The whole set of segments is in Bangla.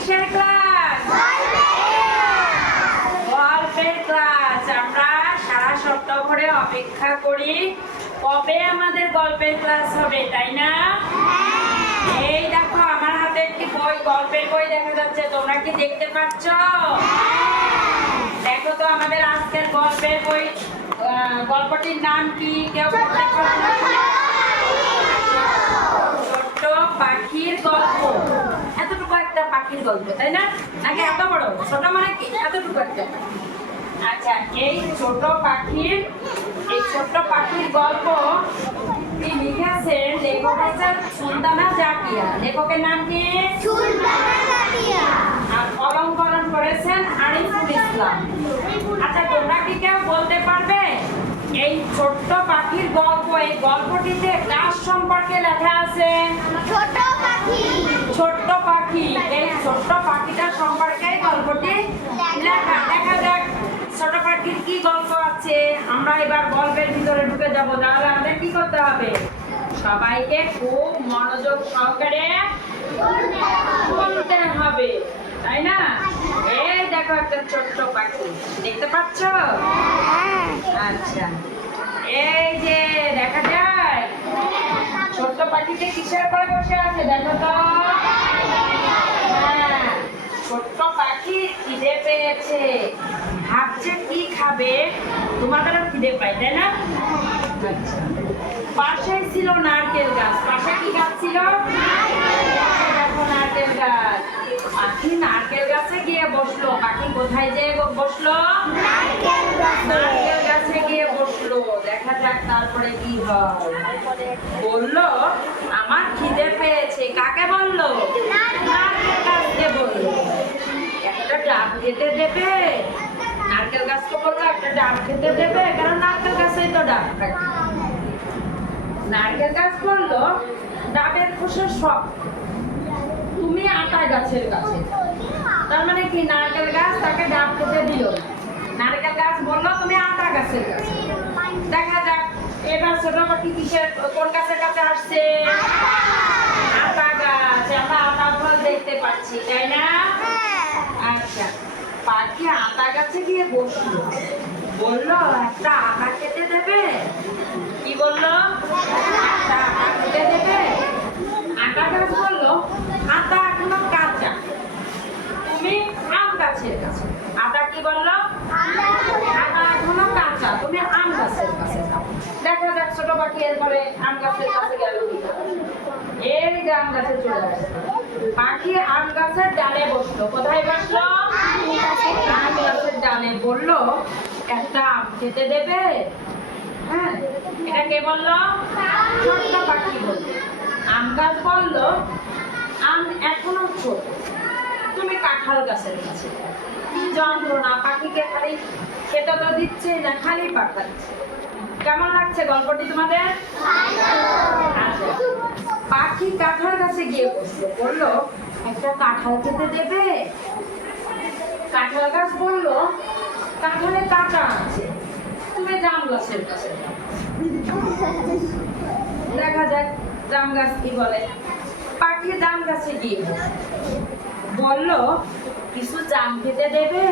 কিসের ক্লাস? গল্পের ক্লাস। আমরা সারা সপ্তাহ ধরে অপেক্ষা করি কবে আমাদের গল্পের ক্লাস হবে, তাই না? এই দেখো আমার হাতে একটি বই, গল্পের বই দেখা যাচ্ছে, তোমরা কি দেখতে পাচ্ছ? দেখো তো আমাদের আজকের গল্পের বই, গল্পটির নাম কি কেউ বলতে পারবে? ছোট্ট পাখির গল্প। এতটুকু একটা পাখির গল্প, তাই না? নাকি এত বড়? ছোট মানে কি এতটুকু একটা? আচ্ছা, এই ছোট্ট পাখির গল্প লিখেছেন লেখক হচ্ছেন সুলতানা জাকিয়া। লেখকের নাম কি? আর অলংকরণ করেছেন আরিফুল ইসলাম। আচ্ছা, তোমরা কি কেউ বলতে পারবে এই ছোট্ট পাখির গল্প, এই গল্পটিতে কার সম্পর্কে লেখা আছে? ছোট্ট পাখি। এই ছোট্ট পাখিটা সম্পর্কে গল্পটি লেখা। দেখা যাক ছোট পাখির কি গল্প আছে। আমরা এবার গল্পের ভিতরে ঢুকে যাব। তাহলে আমাদের কি করতে হবে? সবাইকে খুব মনোযোগ সহকারে শুনতে হবে, তাই না? এই দেখো একটা ছোট্ট পাখি, দেখতে পাচ্ছ? আচ্ছা, এই যে দেখা যায় ছোট্ট পাখিতে কিসের পরে বসে আছে দেখো তো। হ্যাঁ, ছোট্ট পাখি খিদে পেয়েছে, ভাবছে কি খাবে। তোমাদেরও খিদে পাই, তাই না? আচ্ছা, পাশে ছিল নারকেল গাছ। পাশে কি গাছ ছিল? দেখো নারকেল গাছ। পাখি নারকেল গাছে গিয়ে বসলো। পাখি কোথায় যেয়ে বসলো? নারকেল গাছে গিয়ে বসলো। দেখা যাক তারপরে কি হয়। বললো আমার খিদে পেয়েছে। কাকে বললো? নারকেল গাছকে বললো। একটা ডাব খেতে দেবে? নারকেল গাছকে বললো একটা ডাব খেতে দেবে, কারণ নারকেল গাছেই তো ডাব থাকে। নারকেল গাছ বললো ডাবের খোসা সব, তুমি আটা গাছের কাছে। তার মানে কি নারকেল গাছ তাকে ডাব খেতে দিল। নারকেল গাছ বললো তুমি আটা গাছের কাছে। দেখা যাক এবার ছোট পাখি কিসের কোন গাছের কাছে আসছে? আটা গাছ। আমরা আটা ফল দেখতে পাচ্ছি, তাই না? আচ্ছা, পাখি আটা গাছে গিয়ে বসলো। বললো একটা আটা খেতে দেবে? কি বললো? একটা আটা খেতে দেবে? আটা গাছ বললো আটা এখনো কাঁচা, তুমি আম গাছের কাছে। আটা কি বললো? আটা এখনো কাঁচা, তুমি আম গাছের কাছে যাও। দেখা যাক ছোট পাখি এরপরে আম গাছের কাছে গেল কিনা। এই যে আম গাছে চলে আসছে। পাখি আম গাছের ডালে বসলো। কোথায় বসলো? আম গাছের ডালে। বললো একটা আম খেতে দেবে? হ্যাঁ, এটা কে বললো? ছোট্ট পাখি বললো। আম গাছ বললো আম এখনো ছোট, তুমি কাঁঠাল গাছের কাছে। কি যন্ত্রণা, পাখিকে খালি খেতে তো দিচ্ছে না, খালি পাঠাচ্ছে। কেমন লাগছে গল্পটি তোমাদের? আচ্ছা, পাখি কাঁঠাল গাছে গিয়ে বসলো। বললো একটা কাঁঠাল খেতে দেবে? কাঁঠাল গাছ বললো কাঁঠালে কাঁচা আছে, তুমি জাম গাছের কাছে যাও। দেখা যাক জাম গাছ কি বলে। পাখি জাম গাছে গিয়ে বললো কিছু জাম খেতে দেবে?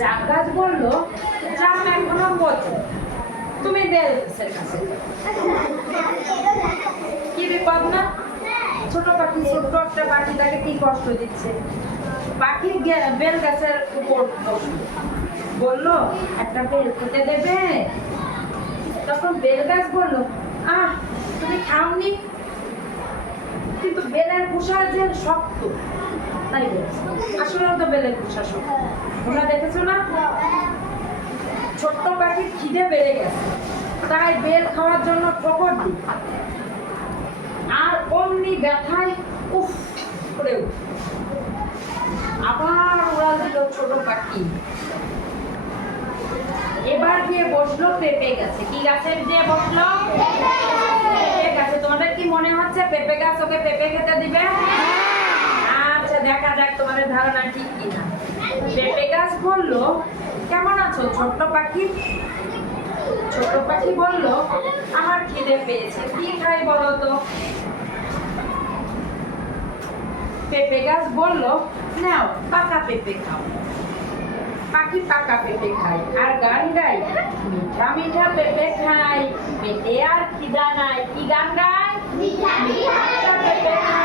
জাম গাছ বললো জাম এখনো পচে, তুমি বেল গাছের কাছে যাও। কি বিপদ না? ছোট পাখি, ছোট্ট একটা পাখি, তাকে কি কষ্ট দিচ্ছে। পাখি বেল গাছের উপর বসলো। বললো একটা বেল খেতে দেবে? তখন বেল গাছ বললো তুমি খাওনি, কিন্তু বেলের খোসা যে শক্ত, তাই বলছে। আসলে তো বেলের খোসা শক্ত, তোমরা দেখেছো না? ছোট্ট পাখির খিদে বেড়ে গেছে, তাই বেল খাওয়ার জন্য ঠোকর দিই, আর অমনি ব্যথায় উফ করে আবার উড়াল দিল ছোট পাখি। এবার গিয়ে বসলো পেঁপে গাছে। কি গাছে গিয়ে বসলো? পেঁপে গাছে। তোমাদের কি মনে হচ্ছে পেঁপে গাছ ওকে পেঁপে খেতে দিবে? আচ্ছা, দেখা যাক তোমাদের ধারণা ঠিক কিনা। পেঁপে গাছ বললো কেমন আছো ছোট্ট পাখি? ছোট পাখি বললো আমার খিদে পেয়েছে, কি খাই বলো তো? পেঁপে গাছ বলল, নাও পাকা পেঁপে খাও। পাখি পাকা পেঁপে খাই আর গান গাই, মিঠা মিঠা পেঁপে খাই, পেটে আর খিদা নাই। কি গান গায়? মিঠা মিঠা পেঁপে খাই।